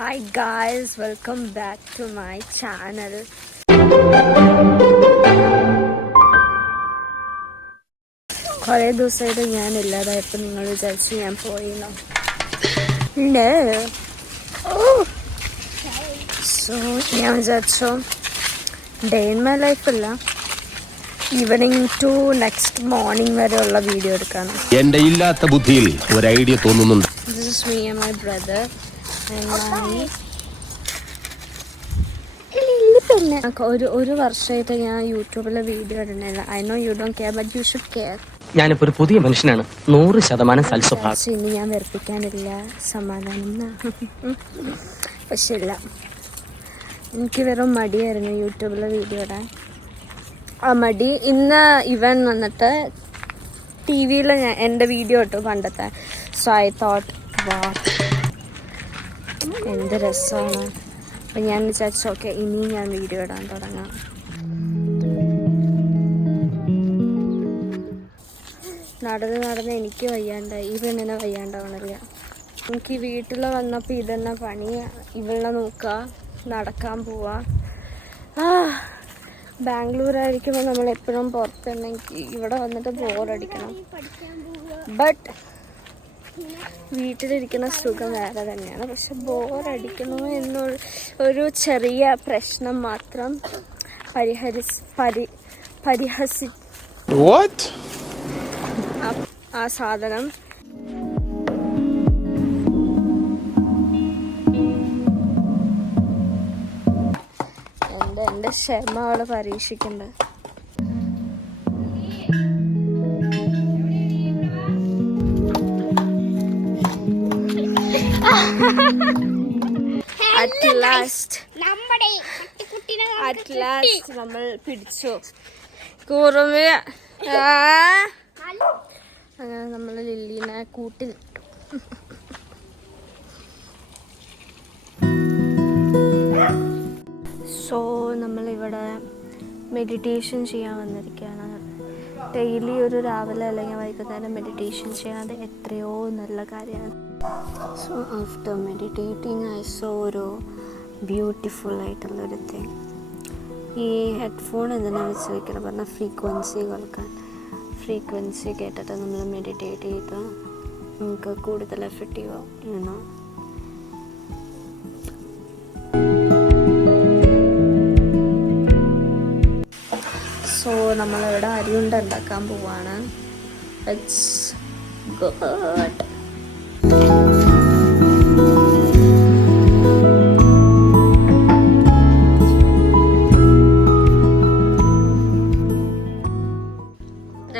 Hi guys, welcome back to my channel. കുറേ ദിവസമായിട്ട് ഞാൻ ഇല്ലാതായപ്പോൾ നിങ്ങൾ വിചാരിച്ചു ഞാൻ പോയിന്നോ? സോ ഞാൻ വിചാരിച്ചോ ഡേ ഇൻ മൈ ലൈഫല്ല, ഈവനിങ് ടു നെക്സ്റ്റ് മോർണിംഗ് വരെയുള്ള വീഡിയോ എടുക്കാണ്. എന്റെ ഇല്ലാത്ത ബുദ്ധിയിൽ ഒരു ഐഡിയ തോന്നുന്നുണ്ട്. This is me and my brother and my ഒരു വർഷമായിട്ട് ഞാൻ യൂട്യൂബിലെ വീഡിയോ ഇടുന്നില്ല. I know you don't care but you should care. ഞാനിപ്പോ ഒരു പുതിയ മനുഷ്യനാണ്, 100% സൽസ്വഭാവം. ഇനി ഞാൻ വെറുപ്പിക്കാനില്ല, സമാധാനം. പക്ഷെ ഇല്ല, എനിക്ക് വെറും മടിയായിരുന്നു യൂട്യൂബിലെ വീഡിയോ ഇടാൻ. ആ മടി ഇന്ന് ഇവൻ വന്നിട്ട് ടി വിയിൽ ഞാൻ എൻ്റെ വീഡിയോ ഇട്ടു പണ്ടത്തെ. സോ ഐ തോട്ട് വാ എന്ത് രസമാണ്. അപ്പം ഞാൻ വിചാരിച്ചു ഓക്കെ ഇനി ഞാൻ വീഡിയോ ഇടാൻ തുടങ്ങാം. നടന്ന് എനിക്ക് വയ്യാണ്ടായി, ഈ പെണ്ണിനെ വയ്യാണ്ടാവണില്ല. എനിക്ക് വീട്ടിൽ വന്നപ്പോൾ ഇതന്നെ പണി, ഇവളെ നോക്കുക, നടക്കാൻ പോവാ. ബാംഗ്ലൂരായിരിക്കുമ്പോൾ നമ്മൾ എപ്പോഴും പുറത്തുണ്ടെങ്കിൽ ഇവിടെ വന്നിട്ട് ബോറടിക്കണം. ബട്ട് വീട്ടിലിരിക്കുന്ന സുഖം വേറെ തന്നെയാണ്. പക്ഷെ ബോറടിക്കണോ എന്നൊരു ചെറിയ പ്രശ്നം മാത്രം പരിഹസി ആ സാധനം എൻ്റെ ക്ഷമ അവളെ പരീക്ഷിക്കണ്ട. അറ്റ് ലാസ്റ്റ് നമ്മൾ പിടിച്ചു കൂറുമി. അങ്ങനെ നമ്മൾ ലില്ലിനെ കൂട്ടിൽ സോ നമ്മളിവിടെ മെഡിറ്റേഷൻ ചെയ്യാൻ വന്നിരിക്കുകയാണ്. ഡെയിലി ഒരു രാവിലെ അല്ലെങ്കിൽ വൈകുന്നേരം മെഡിറ്റേഷൻ ചെയ്യാതെ എത്രയോ നല്ല കാര്യമാണ്. So after meditating I so ഒരു ബ്യൂട്ടിഫുൾ ആയിട്ടുള്ളൊരു തിങ്. ഈ ഹെഡ്ഫോൺ എന്തിനാണ് വെച്ച് വയ്ക്കണം പറഞ്ഞാൽ ഫ്രീക്വൻസി കേൾക്കാൻ. ഫ്രീക്വൻസി കേട്ടിട്ട് നമ്മൾ മെഡിറ്റേറ്റ് ചെയ്താൽ നമുക്ക് കൂടുതൽ എഫക്റ്റീവ് ആവും. സോ നമ്മളിവിടെ അരിയുണ്ട ഉണ്ടാക്കാൻ പോവാണ്. It's good.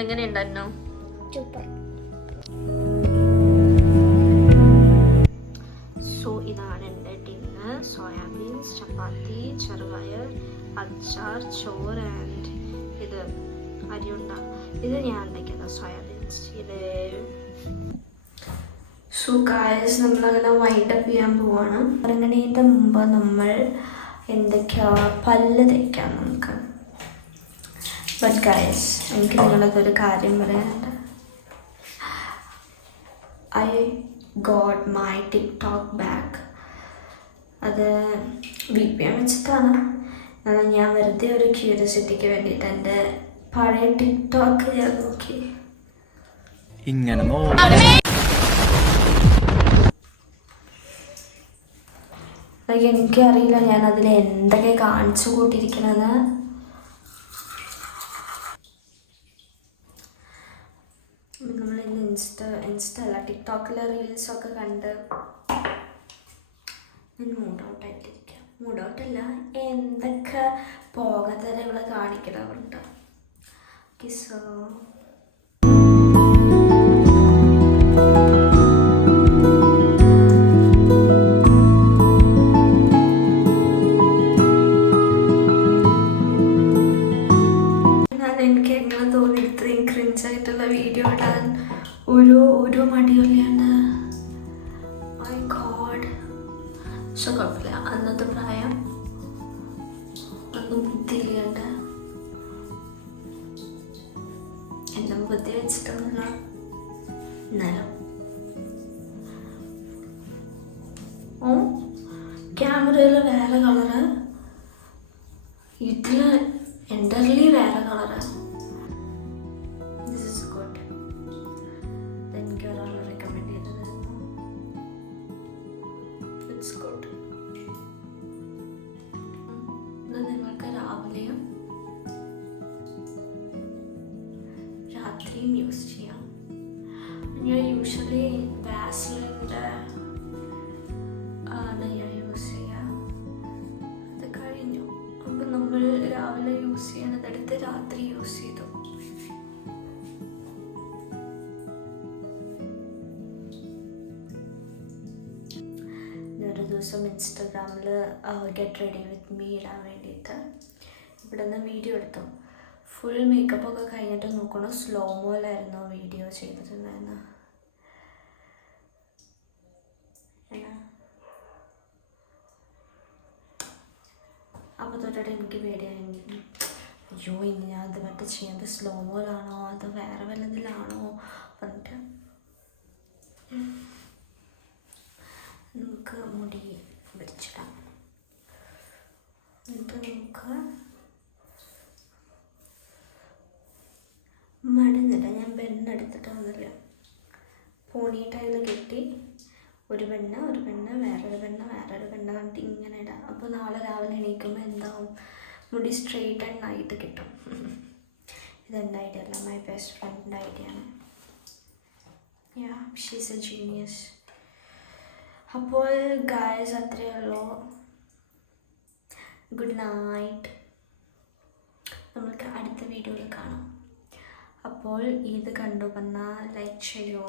എങ്ങനെയുണ്ടായിരുന്നു? സോ ഇതാണ് എൻ്റെ ഡിന്നർ. സോയാബീൻസ്, ചപ്പാത്തി, ചെറുപയർ, അച്ചാർ, ചോറ് ആൻഡ് ഇത് അരിയുണ്ട. ഇത് ഞാൻ ഉണ്ടാക്കിയത് സോയാബീൻസ്. ഇത് സോ ഗായ്സ് നമ്മളങ്ങനെ വൈൻഡപ്പ് ചെയ്യാൻ പോവാണ്. ഇറങ്ങണതിൻ്റെ മുമ്പ് നമ്മൾ എന്തൊക്കെയാ പല്ല് തേക്കാം നമുക്ക്. ബട്ട് ഗൈസ് എനിക്ക് നിങ്ങളതൊരു കാര്യം പറയാനുണ്ട്. I got my TikTok back. അത് VPN വെച്ചിട്ടാണ്. ഞാൻ വെറുതെ ഒരു ക്യൂരിയോസിറ്റിക്ക് വേണ്ടിയിട്ട് എൻ്റെ പഴയ ടിക്ടോക്ക് ഞാൻ നോക്കി. ഇങ്ങനെ എനിക്കറിയില്ല ഞാൻ അതിൽ എന്തൊക്കെ കാണിച്ചു കൂട്ടിയിരിക്കണമെന്ന്. നമ്മൾ ഇൻസ്റ്റ അല്ല ടിക്ടോക്കിലെ റീൽസൊക്കെ കണ്ട് ഞാൻ മൂഡ് ഔട്ടായിട്ടിരിക്കാം. മൂഡ് ഔട്ടല്ല, എന്തൊക്കെ പോകത്തരകൾ കാണിക്കണവരുണ്ട്. സോ എനിക്ക് എങ്ങനെ തോന്നി ഇത്രയും ക്രിഞ്ചായിട്ടുള്ള വീഡിയോ ഇടാൻ ഒരു മടിയില്ലാണ്ട്. My God. പക്ഷെ കുഴപ്പമില്ല, അന്നത്തെ പ്രായം ഒന്നും ബുദ്ധിയില്ലാണ്ട് എല്ലാം ബുദ്ധി വെച്ചിട്ടൊന്നുമില്ല. എന്നാലും ക്യാമറയിൽ വേറെ കളറ്, ഇതിൽ എൻ്റർലി വേറെ കളറ്. This is good. എനിക്ക് ഒരാൾ റെക്കമെൻഡ് ചെയ്തതായിരുന്നു. It's good. ഇത് നിങ്ങൾക്ക് രാവിലെയും രാത്രിയും യൂസ് ചെയ്യാം. ഞാൻ യൂഷ്വലി വാസ്ലിൻ്റെ ആണ് ഞാൻ യൂസ് ചെയ്യുക. അത് കഴിഞ്ഞു. അപ്പം നമ്മൾ രാവിലെ യൂസ് ചെയ്യണതെടുത്ത് രാത്രി യൂസ് ചെയ്തു. ഞാനൊരു ദിവസം ഇൻസ്റ്റാഗ്രാമിൽ ഗെറ്റ് റെഡി വിത്ത് മീ ഇടാൻ വേണ്ടിയിട്ട് ഇവിടെ നിന്ന് വീഡിയോ എടുത്തു. ഫുൾ മേക്കപ്പൊക്കെ കഴിഞ്ഞിട്ട് നോക്കണം, സ്ലോ മോയിലായിരുന്നു വീഡിയോ ചെയ്തിട്ടുണ്ടായിരുന്നു. അപ്പോൾ തൊട്ടിട്ട് എനിക്ക് പേടിയായി. അയ്യോ ഇനി ഞാൻ അത് മറ്റേ ചെയ്യുന്നത് സ്ലോ മോയിലാണോ അത് വേറെ വല്ലതിലാണോ പറഞ്ഞിട്ട് നമുക്ക് മുടി വെച്ചിടാം. എന്നിട്ട് നമുക്ക് മടങ്ങില്ല. ഞാൻ ബെണ്ണെടുത്തിട്ട് വന്നില്ല. പോണി ടൈൽ കെട്ടി ഒരു പെണ്ണ വേറൊരു പെണ്ണ കണ്ടിട്ട് ഇങ്ങനെ ഇടാം. അപ്പോൾ നാളെ രാവിലെ എണീക്കുമ്പോൾ എന്താവും, മുടി സ്ട്രെയിറ്റ് ആൻഡ് ആയിട്ട് കിട്ടും. ഇതെൻ്റെ ഐഡിയ അല്ല, മൈ ബെസ്റ്റ് ഫ്രണ്ടിൻ്റെ ഐഡിയ ആണ്. യാ, ഷീസ് എ ജീനിയസ്. അപ്പോൾ ഗായ്സ് അത്രയേ ഉള്ളൂ. Good night. നമുക്ക് അടുത്ത വീഡിയോയിൽ കാണാം. അപ്പോൾ ഇത് കണ്ടു വന്നാൽ ലൈക്ക് ചെയ്യൂ,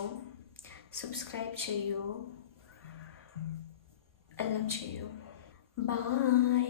സബ്സ്ക്രൈബ് ചെയ്യൂ, എല്ലാം ചെയ്യൂ. ബൈ.